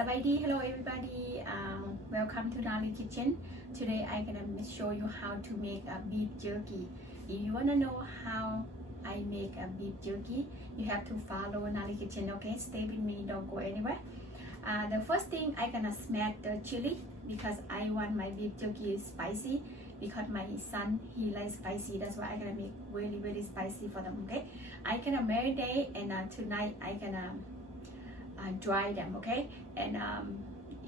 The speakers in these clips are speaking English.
Sabaydi, hello everybody. Welcome to Naly kitchen. Today I'm gonna show you how to make a beef jerky. If you wanna know how I make a beef jerky, you have to follow Naly kitchen. Okay, stay with me. Don't go anywhere. The first thing I'm gonna smash the chili because I want my beef jerky spicy. Because my son he likes spicy, that's why I'm gonna make really spicy for them. Okay, I'm gonna marinate and tonight I'm gonna dry them. Okay, and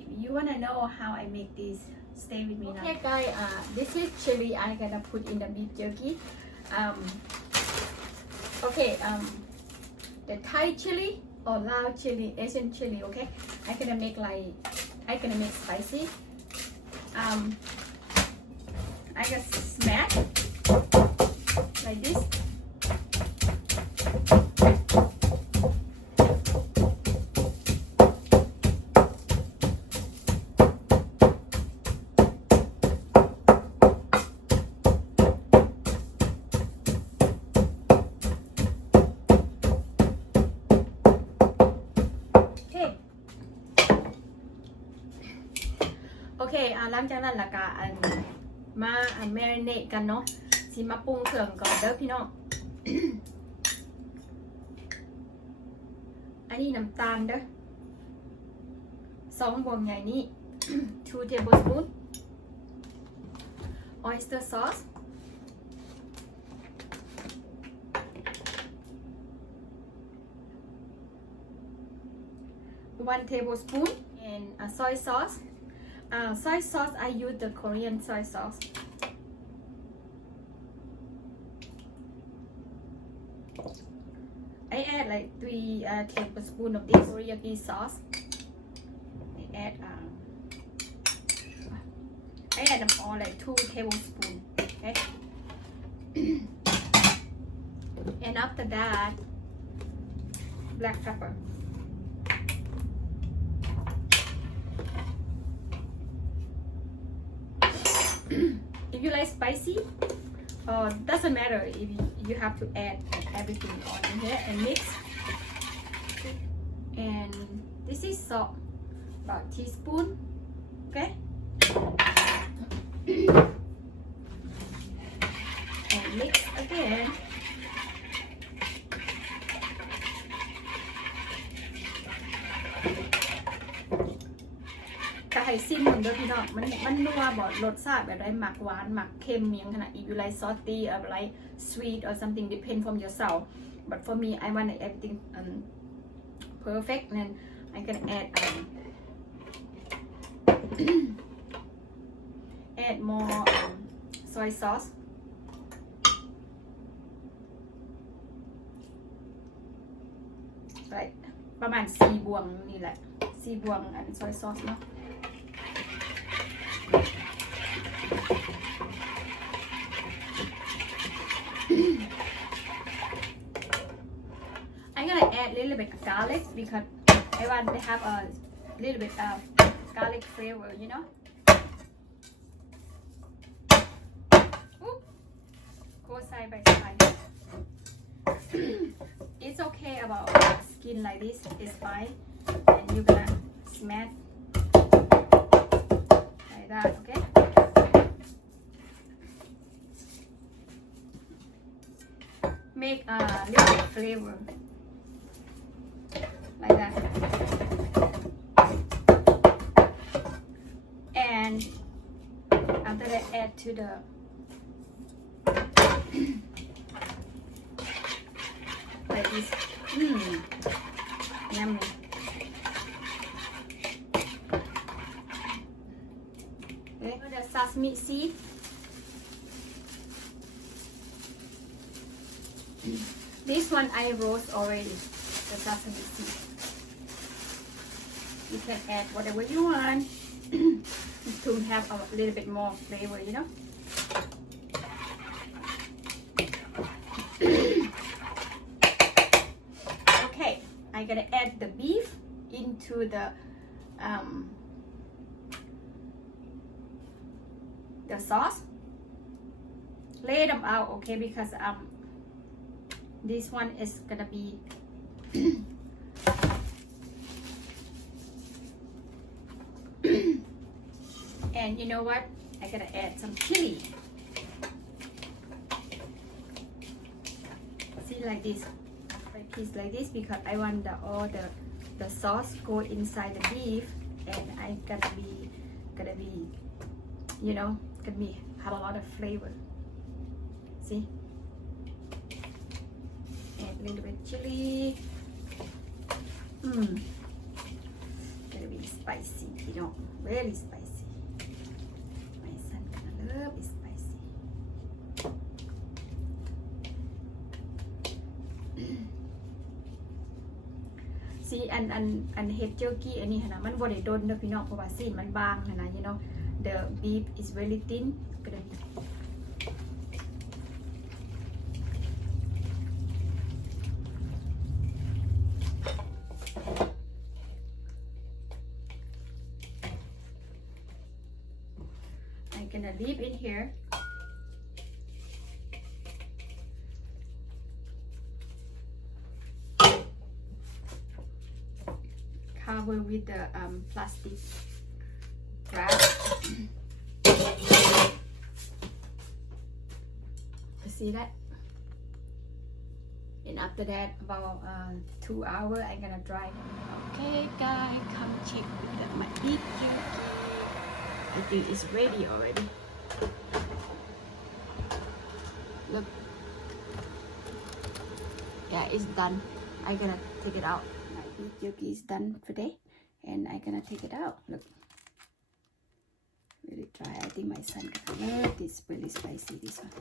if you wanna know how I make this, stay with me now. Okay guys, this is chili I'm gonna put in the beef jerky. The Thai chili or Lao chili, Asian chili. Okay, I'm gonna make spicy. I just smash like this. Okay, หลังจากนั้นล่ะก็มาแมริเนตกันเนาะสิมาปรุงเครื่องก่อนเด้อพี่น้อง อันนี้น้ำตาลเด้อ2 บวงใหญ่นี้ 2 tablespoon oyster sauce 1 tablespoon and soy sauce. Soy sauce, I use the Korean soy sauce. I add like 3 tablespoons of this teriyaki sauce. I add them all like 2 tablespoons. Okay. And after that, black pepper. If you like spicy, doesn't matter if you have to add everything on in here and mix. And this is salt, about a teaspoon. Okay. And mix again.ไข่ซิมเหมือนเดิมพี่น้องมันนัวบอกรสชาติแบบไรหมักหวานหมักเค็มอย่างขนาด if you like salty or like sweet or something depend from yourself but for me I want everything perfect and I can add more soy sauce right ประมาณ4 บวงนี่แหละ4 บวงอัน soy sauce เนาะI'm gonna add a little bit of garlic because I want to have a little bit of garlic flavor, you know. Ooh. Go side by side. It's okay about skin like this, it's fine. And you're gonna smash like that, okay? Make a little bit flavor like that, and after that add to the like this. Yummy. Okay, the sesame seed. This one I roast already, the sesame seed. You can add whatever you want to have a little bit more flavor, you know. Okay, I'm gonna add the beef into the sauce. Lay them out, okay, because this one is gonna be And you know what? I gotta add some chili. See, like this, like piece like this, because I want all the sauce go inside the beef, and I gonna be you know, have a lot of flavor. See, add a little bit chili. Gonna be spicy, you know, really spicy. My son gonna love it spicy. See, andเห็ด jerky อันนี้นะมันบ่ได้โดนเด้อพี่น้องเพราะว่าซีนมันบางนะ you know the beef is very thin. I'm gonna leave it here. Cover with the plastic wrap. See that? And after that, about 2 hours, I'm gonna dry them. Okay, guys, come check my beef jerky. I think it's ready already. Look. Yeah, it's done. I'm gonna take it out. My beef jerky is done today, and I'm gonna take it out. Look. Really dry. I think my son gonna love this. Really spicy, this one.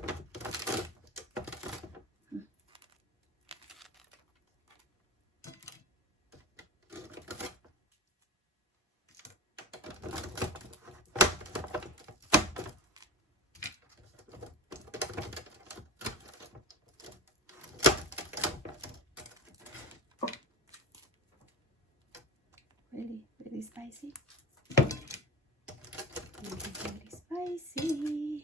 Really spicy. Really spicy.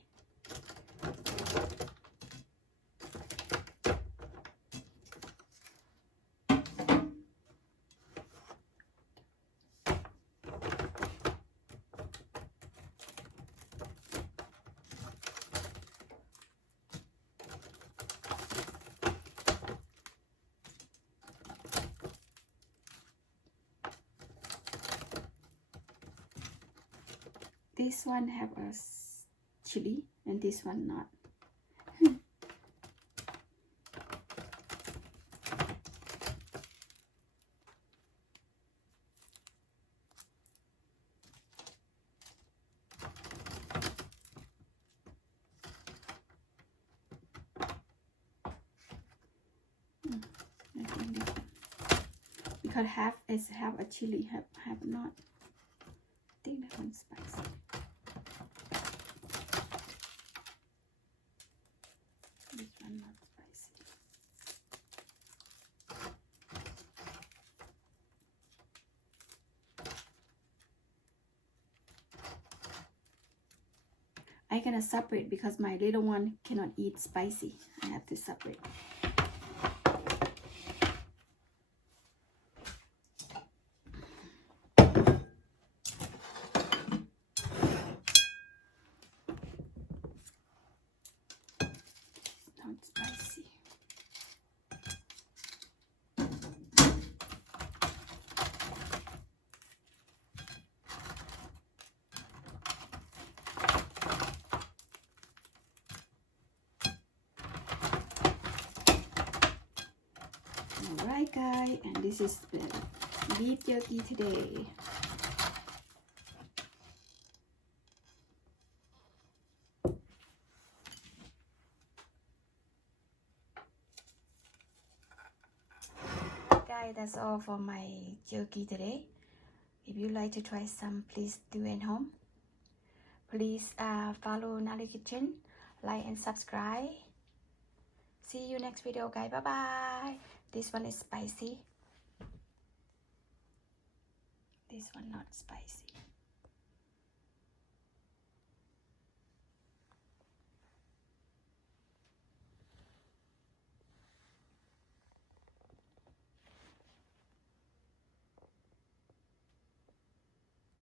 This one have a chili and this one not. I think this one. Because half is have a chili, have not. I think that one's spicy. This one not spicy. I gonna separate because my little one cannot eat spicy. I have to separate. Not spicy. Alright guys, and this is the beef jerky today. Guys, that's all for my jerky today. If you like to try some, please do at home. Please follow Naly Kitchen, like and subscribe. See you next video guys. Bye bye. This one is spicy. This one not spicy.